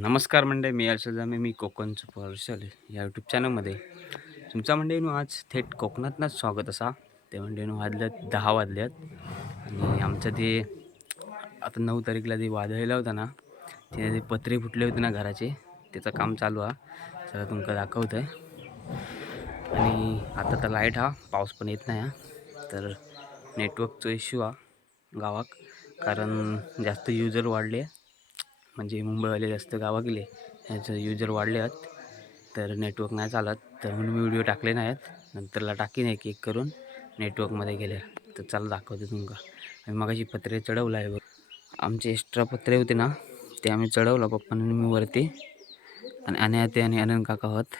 नमस्कार मंडळी, मी हर्षल जामे. मी कोकणचं हर्षल या यूट्यूब चॅनलमध्ये तुमचा मंडळीनो आज थेट कोकणातनंच स्वागत असा. ते मंडळीनो वाजल्यात 10 वाजल्यात आणि आमचं ते आता 9 तारीखला जे वादळीला होता ना, ते जे पत्रे फुटले होते ना घराचे, त्याचं काम चालू आहे. चला तुमका दाखवत आहे. आणि आता तर लाईट हा पाऊस पण येत नाही हा, तर नेटवर्कचा इश्यू हा गावाक, कारण जास्त युजर वाढले. म्हणजे मुंबईवाले जास्त गावा गेले, ह्याचं युजर वाढले आहेत, तर नेटवर्क नाही चालत. तर म्हणून मी व्हिडिओ टाकले नाहीत, नंतरला टाकीन एक एक करून नेटवर्कमध्ये गेले. तर चला दाखवते तुमका. आणि मगाशी पत्रे चढवलं आहे बघ, आमचे एक्स्ट्रा पत्रे होते ना, ते आम्ही चढवलं पप्पांनी मी वरती, आणि आणि आनंद काका होत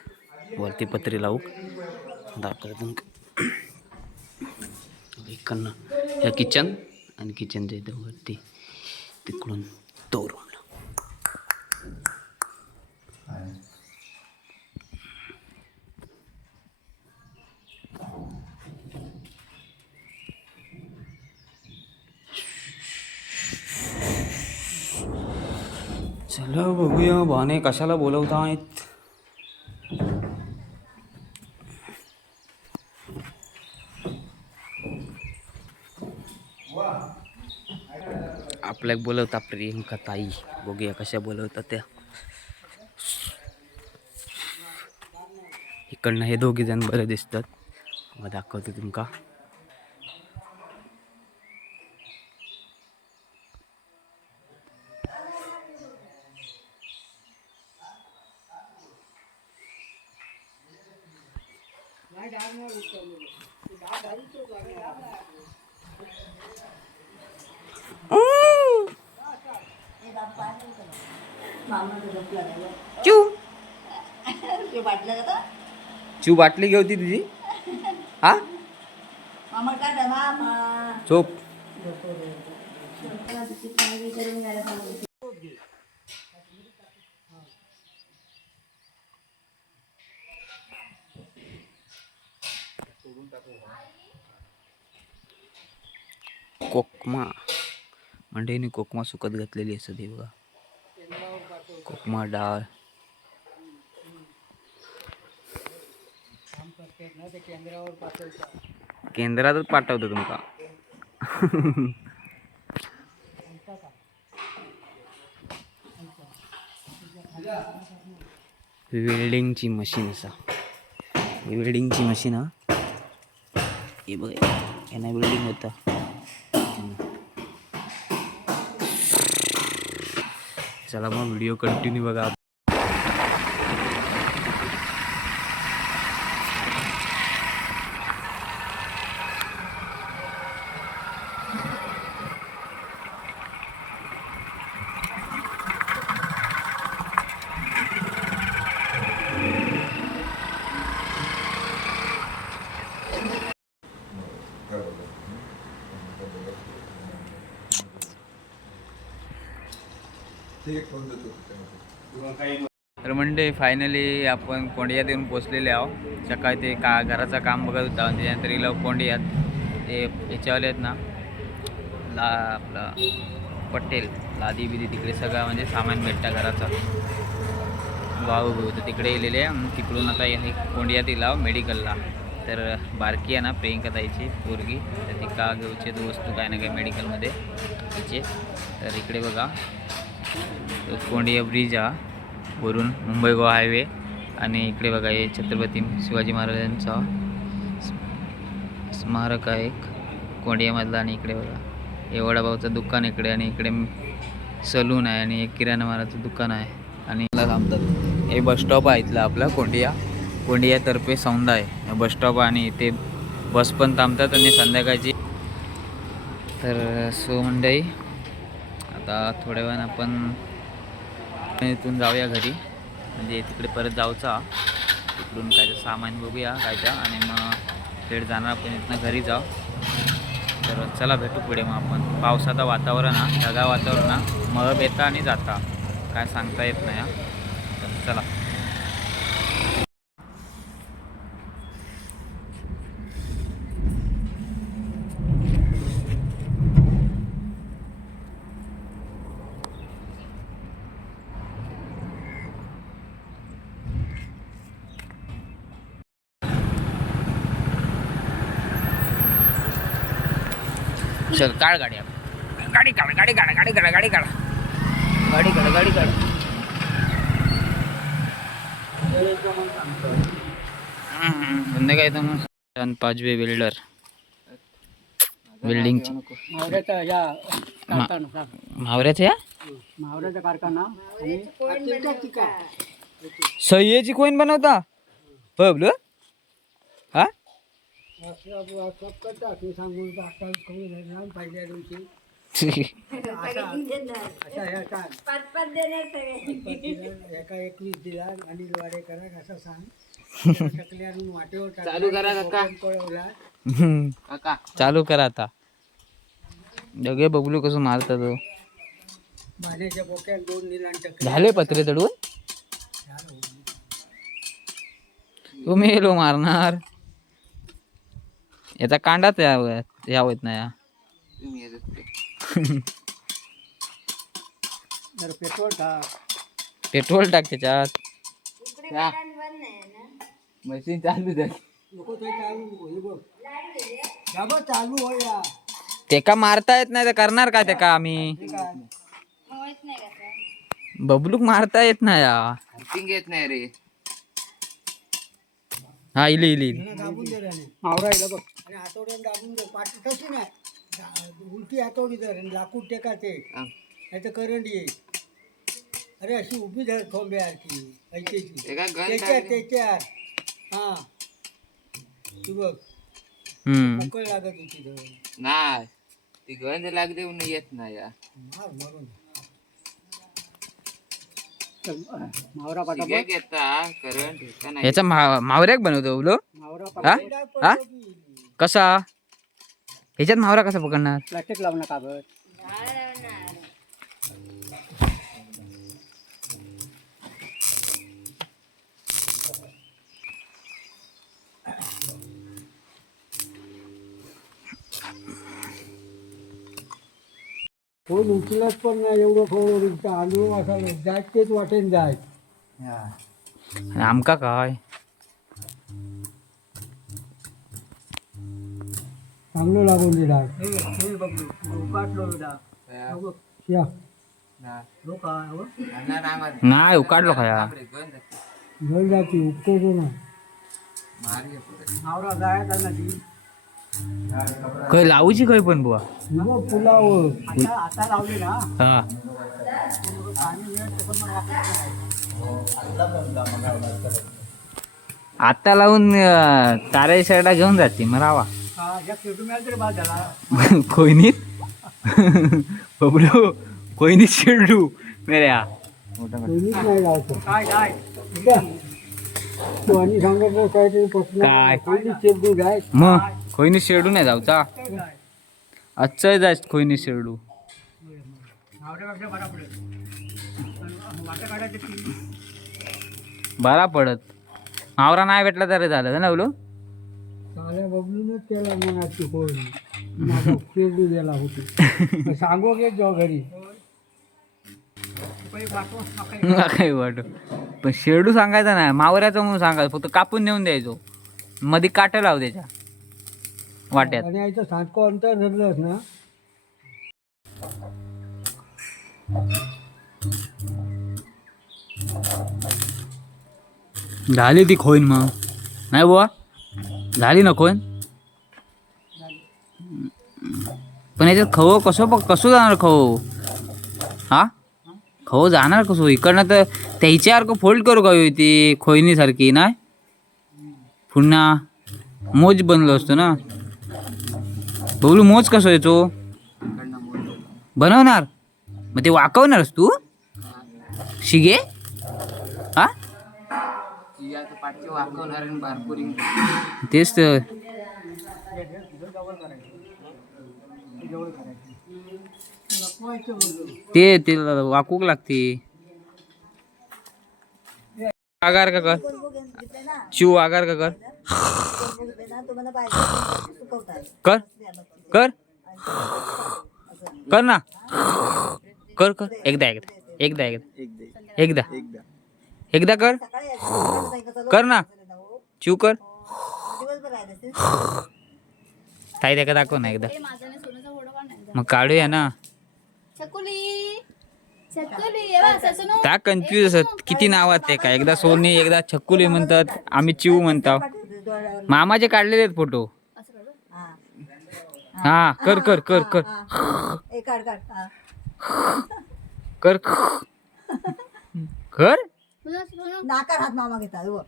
वरती पत्रे लावू. दाखवते तुमका इकडनं ह्या किचन, आणि किचनच्या इथं वरती तिकडून तो रूम. चला बघूया बाने कशाला बोलवता आहेत. आपल्याला बोलवता प्रियंका ताई, बघूया कशा बोलवतात त्या. इकडनं हे दोघे जण बरे दिसतात, मग दाखवते तुमका. चू बाटली घेवती तुझी हा झोप. कोकमा मंडईने कोकमा सुकत घातलेली असं ते बघा, कोकमा डाळ. केंद्रातच पाठवतो तुमका. वेल्डिंगची मशीन असा, वेल्डिंगची मशीन हा, हे बघ यांना वेल्डिंग होता. चला मग व्हिडिओ कंटिन्यू बघा. तर म्हणजे फायनली आपण कोंडियात येऊन पोचलेले आहो. सकाळी ते घराचं काम बघत होता, त्याच्यानंतर इला कोंडियात ते याच्यावाले आहेत ना, आपला पटेल लादी बिदी, तिकडे सगळं म्हणजे सामान भेटतं घराचा. भाऊ होतं तिकडे गेलेले, तिकडून आता हे कोंडियात इला मेडिकलला. तर बारकी आहे ना प्रियंका ताईची पोरगी, तर ती का घेऊचे तो वस्तू काय ना काय मेडिकलमध्ये तिचे. तर इकडे बघा तो कोंडिया ब्रिज हा, वरून मुंबई गोवा हायवे, आणि इकडे बघा हे छत्रपती शिवाजी महाराजांचा स्मारक आहे एक कोंडियामधला. आणि इकडे बघा हे वडापावचं दुकान इकडे, आणि इकडे सलून आहे, आणि एक किराणा मालाचं दुकान आहे. आणि थांबतात हे बसस्टॉप आहे इथला आपला कोंडियातर्फे सौंदा आहे बसस्टॉप, आणि इथे बस पण थांबतात आणि संध्याकाळची. तर सो मंडई आता थोड्या वेळानं आपण इथून जाऊया घरी, म्हणजे तिकडे परत जाऊचा, तिकडून काय तर सामान बघूया कायचा, आणि मग थेट जाणार आपण इथनं घरी जाऊ. तर चला भेटू पुढे. मग आपण पावसाचं वातावरण हा, ढगाळ वातावरण हा, मळब येता आणि जाता काय सांगता येत नाही हा. तर चला. चल काढ गाडी गाडी काढ गाडी काढ गाडी काढ गाडी काढ गाडी काढ गाडी काढ बंद काय तर मग पाचवे बिल्डर बिल्डिंगची मावऱ्याचा या मावऱ्याचा कारखाना आणि सह्याची कोण बनवता बबलू हा सांगून पहिल्या दिवशी एका 21 दिला आणि द्वारे करा असं सांग वाटेवर चालू करा काका कळवला काका चालू करा आता जगे बबलू कसं मारता तो पाण्याच्या बोक्यात 2 दिला झाले पत्रे चढून तुम्ही लो मारणार याचा कांडाच यावत ना या पेट्रोल टाक त्याच्यात मशीन चालू चालू हो या ते का मारता येत नाही तर करणार का ते का आम्ही बबलूक मारता येत नाही या येत नाही रे हा इली इली दाबून दे रे मावरा इला बघ आणि हातोड्याने दाबून दे पाठी तशी नाही उलटी हातोडी धर लाकूड टेकाचे नाही तर करंट येईल अरे अशी उभी धर खोंब्यासारखी ऐकायची त्याच्यात हा तू बघ मोकळ लागत होती धर नाही ती गंज लागली येत नाही या मार मारून मावरा पाटा याचा मावऱ्याक बनवतो बोलो हा कसा ह्याच्यात मावरा कसा पकडणार प्लास्टिक लावणार कागद फोन उचलत पण नाही एवढं फोन आलो असा जायच तेच वाटेन जाय आमका काय चांगलं लागून दिला नाही उकाडलो खाया घर जाती उपकरतो ना नवरा जायचा ना ती काय लावूची काय पण बुवा पुलावर आता लावली ना हा आता लावून तारे शर्टा घेऊन जाते मरावा कोयनीत बबलू कोयनीत शेडू मेऱ्या नाही लावतो आणि सांगितलं काहीतरी काय शेडू जाय मग कोयनीत शेडू नाही जाऊचा आजचं जायच कोयनीत शेडू बरा पडत मावरा नाही भेटला तरी झालं ना बोलू साल्या बबलूनच केला मनाची कोण माझा शेडू गेला होती सांगू घे जो घरी काही वाटत पण शेडू सांगायचा नाही मावऱ्याचं म्हणून सांगायचं फक्त कापून नेऊन द्यायचो मध्ये काट लाव त्याच्या वाट्यात आणि याचं सारखं अंतर धरलंस ना झाली ती खोईन मग नाही बुवा झाली ना खोईन पण याच्यात खवं कसं जाणार खवं हा खवं जाणार कसं इकडनं तर त्याच्यासारखं फोल्ड करू का ती खोईनीसारखी नाही पुन्हा मोज बनलो असतो ना बबलू मोज कसं येतो बनवणार मग ते वाकवणारस तू शिगे हा तेच तर ते वाकूक लागते आगार का कर चिव आगार का कर कर कर कर ना कर कर एकदा एकदा एकदा एकदा एकदा एकदा कर कर ना चिव कर ताई त्या दाखव ना एकदा मग काढूया ना. छकुली छकुली ये बघ, असं नो. त्या कन्फ्युज असत किती नावात आहे का. एकदा सोनी एकदा छकुली म्हणतात, आम्ही चिऊ म्हणतो. मामाचे काढलेले आहेत फोटो. असं कर बघ. हा कर कर कर कर कर कर. तुला असं बनव. नाकार हात मामा घेतात हो.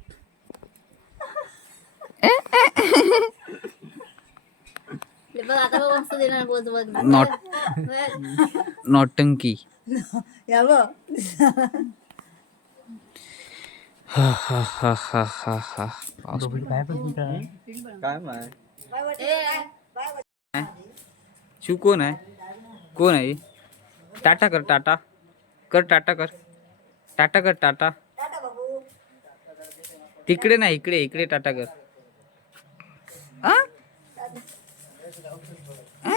हे बघ आता बघ मस्त देणार बोल बघ. नॉट बघ. नौटंकी. या बघ हा हा हा हा हा हा. ए, शिव कोण आहे? कोण आहे? टाटा कर टाटा कर टाटा कर टाटा कर टाटा. टाटा बाबू तिकडे नाही इकडे इकडे टाटा कर. आ? आ?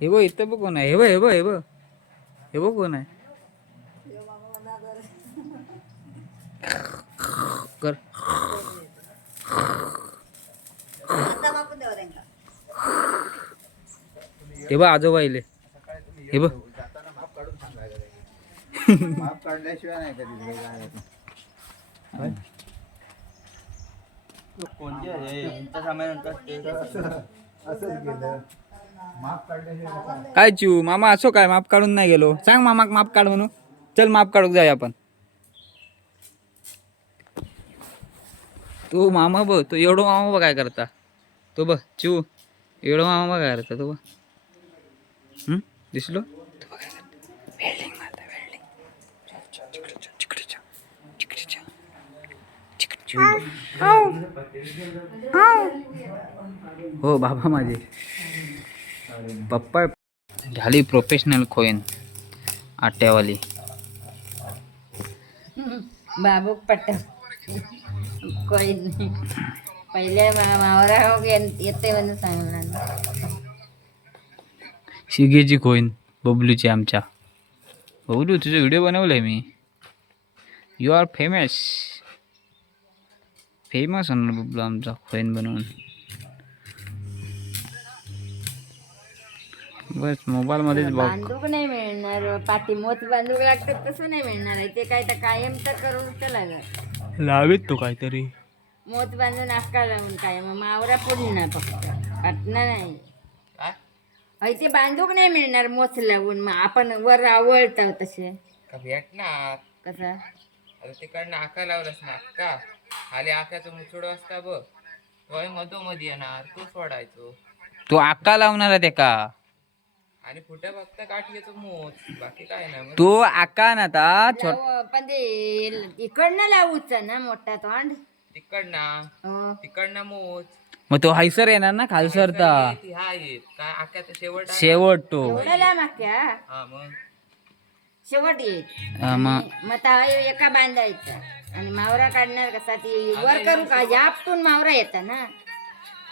हे बघ इथं बघ कोण आहे. हे बघ हे बघ हे बघ हे बघ कोण आहे. कर. आता मापून द्यावं त्यांना. हे बघ आजोबा इले. हे बघ माप काढल्याशिवाय नाही कधी तिकडे जायचं. असंच गेलं माप काढल्याशिवाय काय चिऊ मामा असो काय माप काढून नाही गेलो. सांग मामा माप काढ म्हणून. चल माप काढूक जाऊया आपण. तो मामा बघ तो एवढं मामा बघ काय करता. तो बघ चिऊ एवढं मामा बघ काय करता तो बघ. दिसलो तो बघ काय करता. वेल्डिंग मारता वेल्डिंग. चिकडे जा, चिकडे जा, चिकडे जा. चिकडे चिऊ. हो बाबा माझे पप्पा झाली प्रोफेशनल खोईन आट्यावाली. बाबू पट्टा कोई नाही. पहिले मावरा हो येते म्हणून सांगणार. शिगेची खोईन बबलूची आमच्या. बबलू तुझे व्हिडिओ बनवलाय मी. You are famous. फेमस होणार बबलू आमचा खोईन बनवून. बस मोबाईल मध्येच बघ. बांधूक नाही मिळणार. पाठी मोत बांधूक लागतात तसं नाही मिळणार आहे. ते काय तर कायम तर करून तर लागत. लावेत तो काहीतरी. मोत बांधून आका लावून काय मग मावरा पुढणार फक्त पाटणं नाही. अय ते बांधूक नाही मिळणार मोच लावून. मग आपण वर आवळतो तसे भेटणार कसा. आता तिकडनं आका लावलास ना आका खाली आकाचं मुचड असता बघ तो मधोमध येणार तो सोडायचो तो आका लावणार आहे का. आणि पुढे फक्त काठीचं मोज बाकी काय नाही मग तो आका ना आता छोट. पण ते इकडनं लावूच ना मोठा तोंड. तिकडनं तिकडनं मोज मग तो हायसर येणार ना खालसरता. ती हा येत काय आक्याचा शेवट आहे ना. शेवट तो. एवढं लांब आख्या हा मग शेवट येत. मग मग आता एका बांधायचा आणि मावरा काढणार कसा ती वर करू का यापटून मावरा येता ना.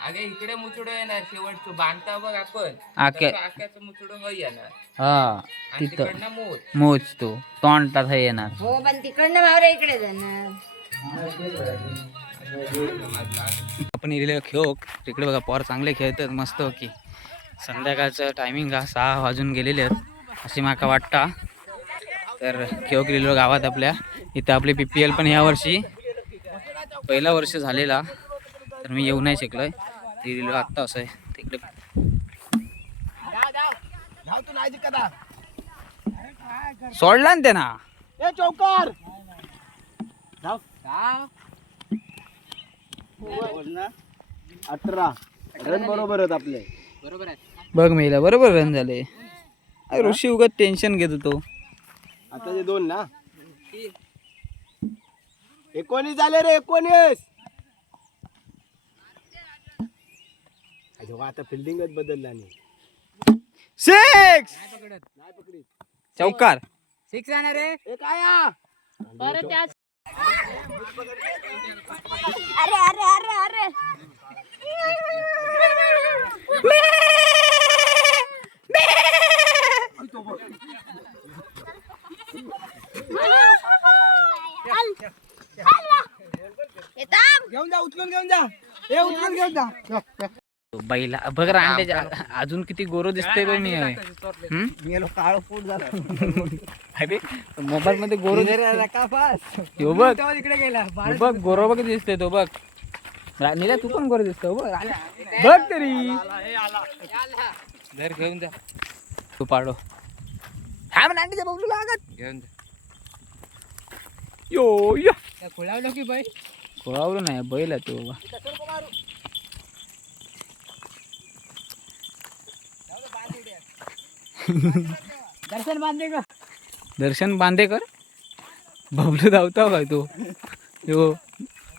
अगे इकडे मुचड येणार शेवटचं बांधता बघ आपण आके. तसं आक्याचं मुचड येणार हा आणि तिथं तिकडनं मोज मोज तो तोंड तसा येणार. हो पण तिकडनं मावरा इकडे जाणार. आपण इलेलं खेळ तिकडे बघा पोर चांगले खेळतात मस्त की. संध्याकाळचं टायमिंग 6 वाजून गेलेले आहेत असे माका वाटता. तर खेळ गेलेलो गावात आपल्या इथं. आपले PPL पण ह्या वर्षी पहिला वर्ष झालेला तर मी येऊ नाही शकलोय. गेलेलो आत्ता असं आहे तिकडे. सोडला ना त्यांना. ए चौकार 18 रन बरोबर आहेत आपले. बघ मेला बरोबर रन झाले. अरे ऋषी उगाच टेन्शन घेत होतो. आता ते 2 ना 19 झाले रे 19. आता फिल्डिंगच बदलला नाही. 6 नाही पकडीत चौकार. 6 जाणार रे ए काय हा? अरे अरे अरे अरे घेऊन जा उचलून घेऊन जा. ए उचलून घेऊन जा. बैला बघ रांड्याच्या अजून किती गोरो दिसतोय बघ मी काळ फूट झाला अरे मोबाईल मध्ये गोरो का पास हो बघ इकडे गेला हो बघ गोरो बघ दिसतोय तो बघ नीला तू पण गोरो दिसतो बघ बघ तरी घर घेऊन जा तू पाडो हा मग नांडीच्या बघू लागत घेऊन जा यो यो खोळावलं की बाई कोळावलं नाही बैल आहे तो बाबा दर्शन बांधे का दर्शन बांदेकर बबलू धावता काय तो यो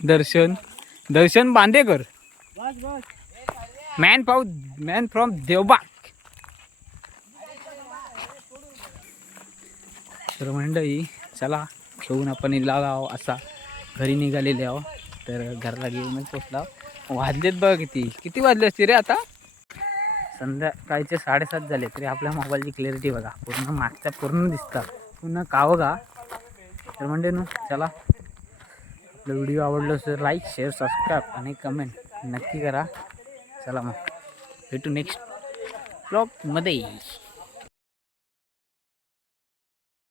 दर्शन बांदेकर बस बस मॅन फ्रॉम देवबाग. तर मंडळी चला घेऊन आपण लागाव असा घरी निघालेले आहो. तर घरला घेऊनच पोचला. वाजलेत बघ किती वाजले असते रे आता. संध्याकाळचे 7:30 झाले तरी आपल्या मोबाईलची क्लॅरिटी बघा पूर्ण मागच्या पूर्ण दिसतात पुन्हा का बघा. तर म्हणजे चला आपला व्हिडिओ आवडला तर लाईक शेअर सबस्क्राईब आणि कमेंट नक्की करा. चला मग भेटू नेक्स्ट ब्लॉगमध्ये.